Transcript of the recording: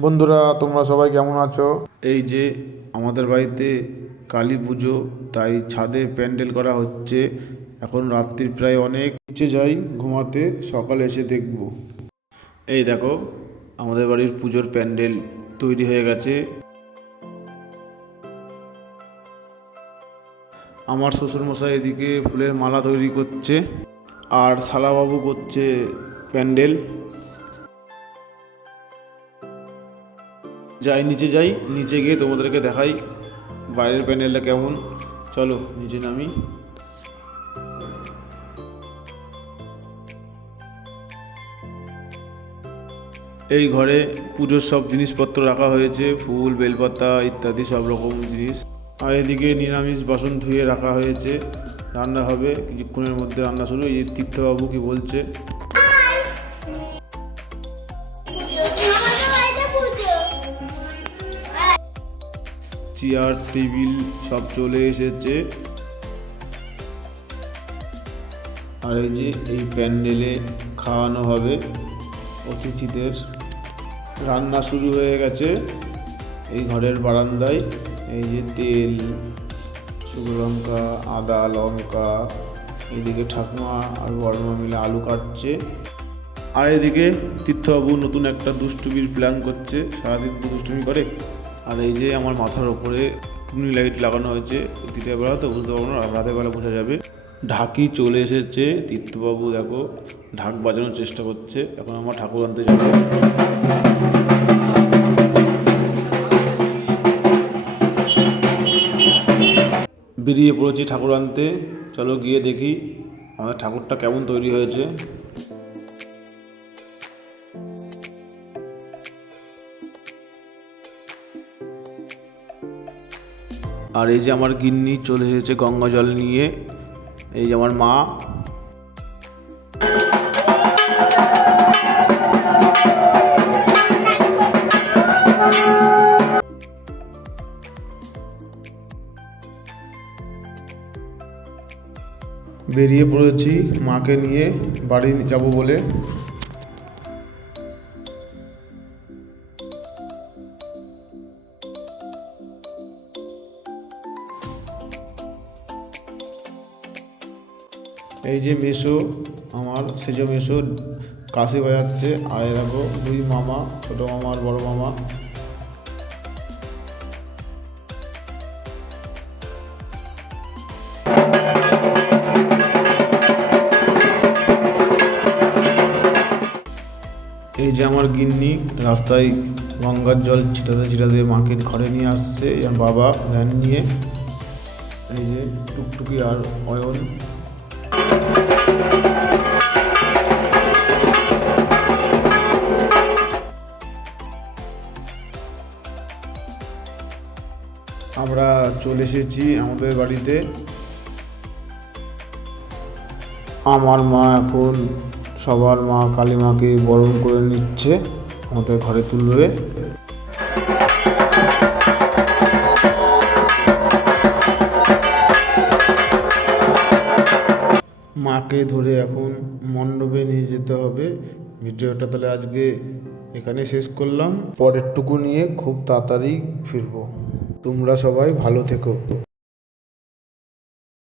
বন্ধুরা, তোমরা সবাই কেমন আছো? এই যে আমাদের বাড়িতে কালী পুজো, তাই ছাদে প্যান্ডেল করা হচ্ছে। এখন রাত্রির প্রায় অনেক। নিচে যাই, ঘুমাতে, সকালে এসে দেখব। এই দেখো, আমাদের বাড়ির পুজোর প্যান্ডেল তৈরি হয়ে গেছে। আমার শ্বশুরমশাই এদিকে ফুলের মালা তৈরি করছে। আর শালাবাবু করছে প্যান্ডেল। যাই, নিচে যাই, নিচে গিয়ে তোমাদেরকে দেখাই বাইরের প্যান্ডেলটা কেমন। চলো, নিচে নামি। এই ঘরে পুজোর সব জিনিসপত্র রাখা হয়েছে, ফুল, বেলপাতা ইত্যাদি সব রকম জিনিস। আর এদিকে নিরামিষ বাসন ধুয়ে রাখা হয়েছে। রান্না হবে, কিছুক্ষণের মধ্যে রান্না শুরু, এই যে তীর্থবাবু কি বলছে। চেয়ার টেবিল সব চলে এসেছে। আর এই যে এই প্যান্ডেলে খাওয়ানো হবে অতিথিদের। রান্না শুরু হয়ে গেছে। এই ঘরের বারান্দায় এই যে তেল শুকনো লঙ্কা আদা, লঙ্কা, এদিকে ঠাকুমা আর বড়মা মিলে আলু কাটছে। আর এদিকে তীর্থবাবু নতুন একটা দুষ্টুমির প্ল্যান করছে, সারাদিন তো দুষ্টুমি করে। আর এই যে আমার মাথার ওপরে টুনি লাইট লাগানো হয়েছে বেলা তো বুঝতে পারব না বেলা বোঝা যাবে। ঢাকি চলে এসেছে, তীর্থবাবু দেখো, ঢাক বাজানোর চেষ্টা করছে, এখন আমার ঠাকুর আনতে যাবে। বেরিয়ে পড়েছি ঠাকুর আনতে। চলো গিয়ে দেখি আমাদের ঠাকুরটা কেমন তৈরি হয়েছে। আর এই যে আমার গিন্নি চলে এসেছে গঙ্গা জল নিয়ে। এই যে আমার মা। বেরিয়ে পড়েছি, মাকে নিয়ে বাড়ি যাব বলে। এই যে মেশো, আমার সেজ মেশো কাশি বাজাচ্ছে, আর এ দেখো দুই মামা, ছোট মামা আর বড় মামা। এই যে আমার গিন্নি রাস্তায় গঙ্গার জল ছিটাতে ছিটাতে মাকে ঘরে নিয়ে আসছে বাবা ভ্যান নিয়ে। এই যে টুকটুকি আর অয়ন। আমরা চলে এসেছি আমাদের বাড়িতে। আমার মা এখন সবার মা কালী মাকে বরণ করে নিচ্ছে আমাদের ঘরে তুলবে। মাকে ধরে এখন মণ্ডপে নিয়ে যেতে হবে। ভিডিওটা তাহলে আজকে এখানে শেষ করলাম। পরেরটুকু নিয়ে খুব তাড়াতাড়ি ফিরবো। তোমরা সবাই ভালো থেকো।